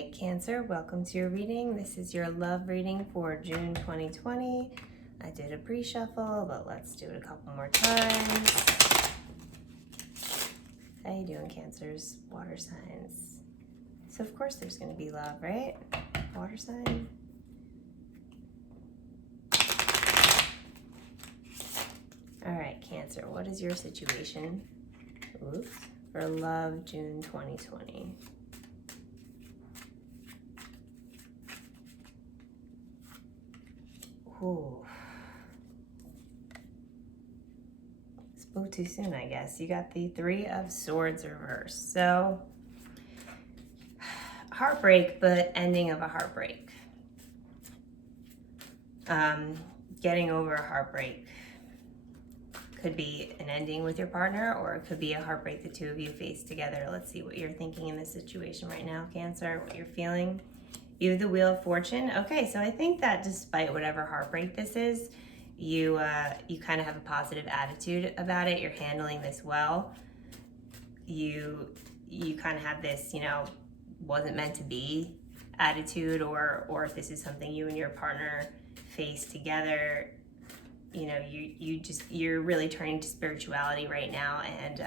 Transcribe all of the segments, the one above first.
Hey Cancer, welcome to your reading. This is your love reading for June 2020. I did a pre-shuffle, but let's do it a couple more times. How you doing, Cancers? Water signs. So of course there's going to be love, right? Water sign. All right, Cancer, what is your situation? Oops. For love, June 2020. Ooh. Spoke too soon, I guess. You got the Three of Swords reversed. So, heartbreak, but ending of a heartbreak. Getting over a heartbreak. Could be an ending with your partner, or it could be a heartbreak the two of you face together. Let's see what you're thinking in this situation right now, Cancer, what you're feeling. You have the Wheel of Fortune. Okay, so I think that despite whatever heartbreak this is, you kind of have a positive attitude about it. You're handling this well. You kind of have this, wasn't meant to be attitude, or if this is something you and your partner face together, you're really turning to spirituality right now, and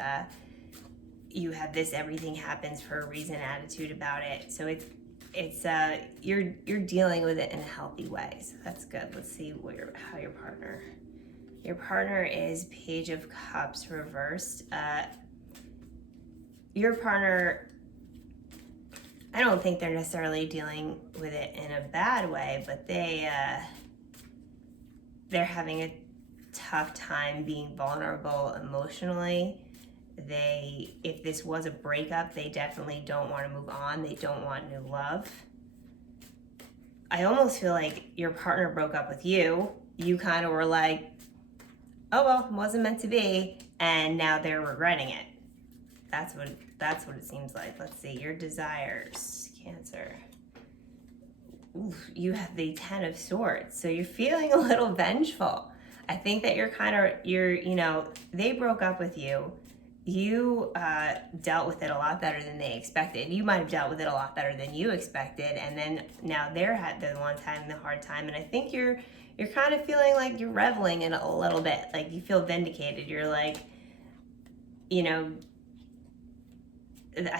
you have this everything happens for a reason attitude about it. So it's you're dealing with it in a healthy way, so that's good. Let's see how your partner is Page of Cups reversed. Your partner, I don't think they're necessarily dealing with it in a bad way, but they're having a tough time being vulnerable emotionally. If this was a breakup, they definitely don't want to move on. They don't want new love. I almost feel like your partner broke up with you. You kind of were like, oh, well, it wasn't meant to be. And now they're regretting it. That's what it seems like. Let's see, your desires, Cancer. Ooh, you have the Ten of Swords. So you're feeling a little vengeful. I think that they broke up with you. You dealt with it a lot better than they expected. You might have dealt with it a lot better than you expected, and then now they're the one time the hard time. And I think you're kind of feeling like you're reveling in it a little bit, like you feel vindicated. You're like, I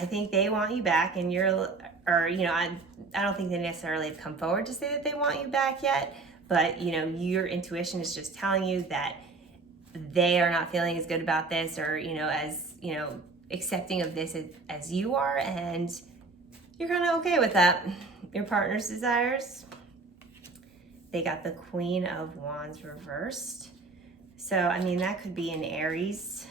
think they want you back, and I don't think they necessarily have come forward to say that they want you back yet, but your intuition is just telling you that they are not feeling as good about this, or as accepting of this as you are, and you're kind of okay with that. Your partner's desires, they got the Queen of Wands reversed. So that could be an Aries,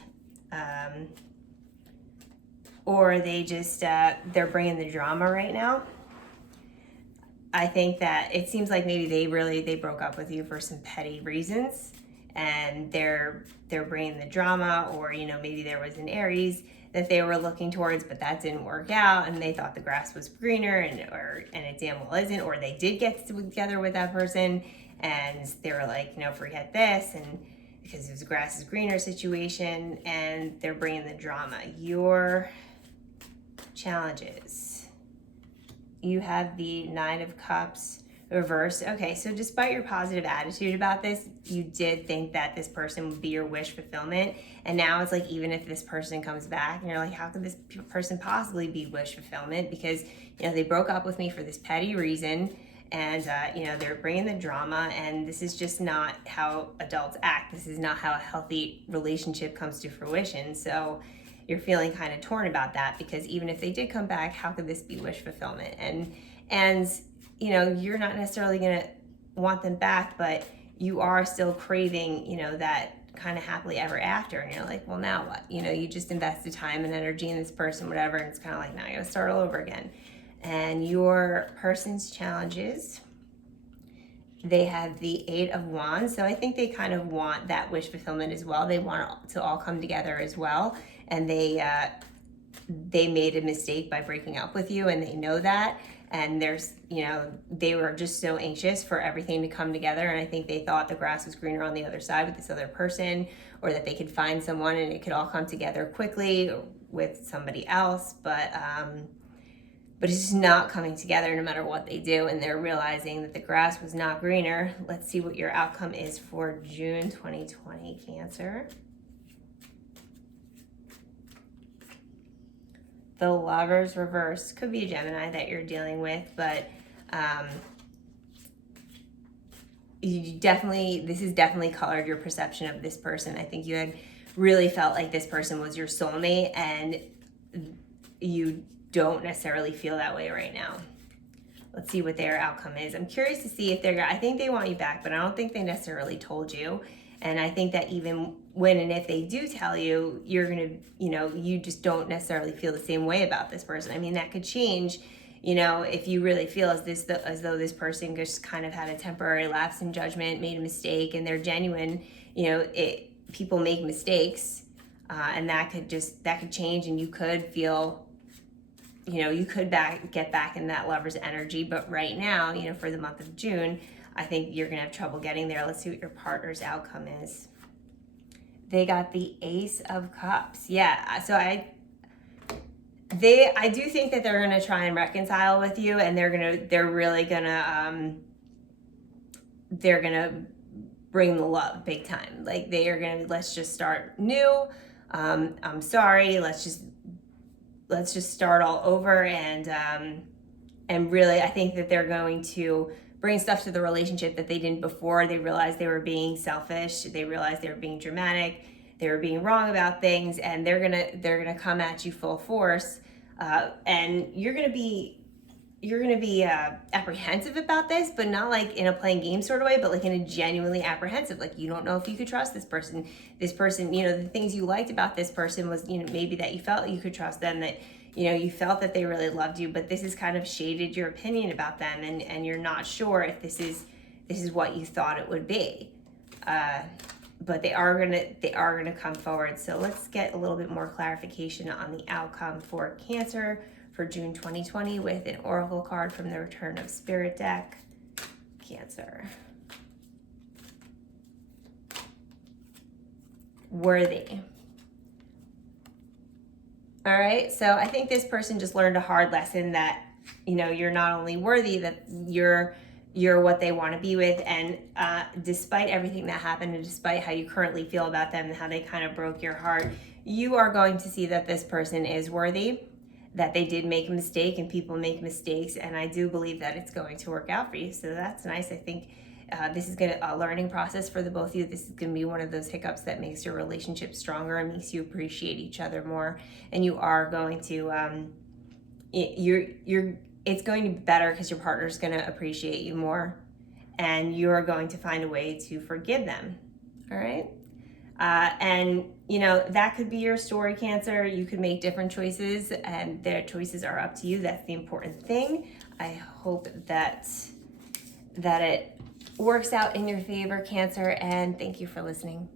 or they just they're bringing the drama right now. I think that it seems like maybe they broke up with you for some petty reasons, and they're bringing the drama, or maybe there was an Aries that they were looking towards, but that didn't work out, and they thought the grass was greener, and it damn well isn't, or they did get together with that person and they were like, forget this, and because it was a grass is greener situation, and they're bringing the drama. Your challenges, you have the Nine of Cups reverse. Okay, so despite your positive attitude about this, you did think that this person would be your wish fulfillment, and now it's like, even if this person comes back and you're like, how could this person possibly be wish fulfillment? Because they broke up with me for this petty reason, and they're bringing the drama, and this is just not how adults act. This is not how a healthy relationship comes to fruition. So you're feeling kind of torn about that, because even if they did come back, how could this be wish fulfillment? And you're not necessarily going to want them back, but you are still craving, that kind of happily ever after. And you're like, well, now what? You just invested time and energy in this person, whatever. And it's kind of like, now I got to start all over again. And your person's challenges, they have the Eight of Wands. So I think they kind of want that wish fulfillment as well. They want it to all come together as well. And they made a mistake by breaking up with you, and they know that. And they were just so anxious for everything to come together. And I think they thought the grass was greener on the other side with this other person, or that they could find someone and it could all come together quickly with somebody else. But but it's just not coming together no matter what they do, and they're realizing that the grass was not greener. Let's see what your outcome is for June 2020, Cancer. The Lovers reverse could be a Gemini that you're dealing with, but this has definitely colored your perception of this person. I think you had really felt like this person was your soulmate, and you don't necessarily feel that way right now. Let's see what their outcome is. I'm curious to see if I think they want you back, but I don't think they necessarily told you. And I think that even when and if they do tell you, you're gonna, you just don't necessarily feel the same way about this person. I mean, that could change, if you really feel as though this person just kind of had a temporary lapse in judgment, made a mistake, and they're genuine. People make mistakes, and that could change, and you could feel, you could get back in that lover's energy. But right now, for the month of June, I think you're gonna have trouble getting there. Let's see what your partner's outcome is. They got the Ace of Cups. Yeah, so I do think that they're gonna try and reconcile with you, and they're really gonna bring the love big time. Like, they are gonna, let's just start new. I'm sorry. Let's just start all over, and really, I think that they're going to bring stuff to the relationship that they didn't before. They realized they were being selfish. They realized they were being dramatic. They were being wrong about things, and they're gonna come at you full force. And you're gonna be apprehensive about this, but not like in a playing game sort of way, but like in a genuinely apprehensive. Like, you don't know if you could trust this person. The things you liked about this person was, maybe that you felt you could trust them, that you felt that they really loved you, but this has kind of shaded your opinion about them, and you're not sure if this is what you thought it would be. But they are gonna come forward. So let's get a little bit more clarification on the outcome for Cancer for June 2020 with an oracle card from the Return of Spirit deck. Cancer. Worthy. All right, so I think this person just learned a hard lesson that, you're not only worthy, that you're what they want to be with. And despite everything that happened, and despite how you currently feel about them and how they kind of broke your heart, you are going to see that this person is worthy, that they did make a mistake, and people make mistakes. And I do believe that it's going to work out for you. So that's nice. I think this is a learning process for the both of you. This is going to be one of those hiccups that makes your relationship stronger and makes you appreciate each other more. And you are going to, it's going to be better because your partner's going to appreciate you more, and you're going to find a way to forgive them. All right. And that could be your story, Cancer. You could make different choices, and their choices are up to you. That's the important thing. I hope that it works out in your favor, Cancer, and thank you for listening.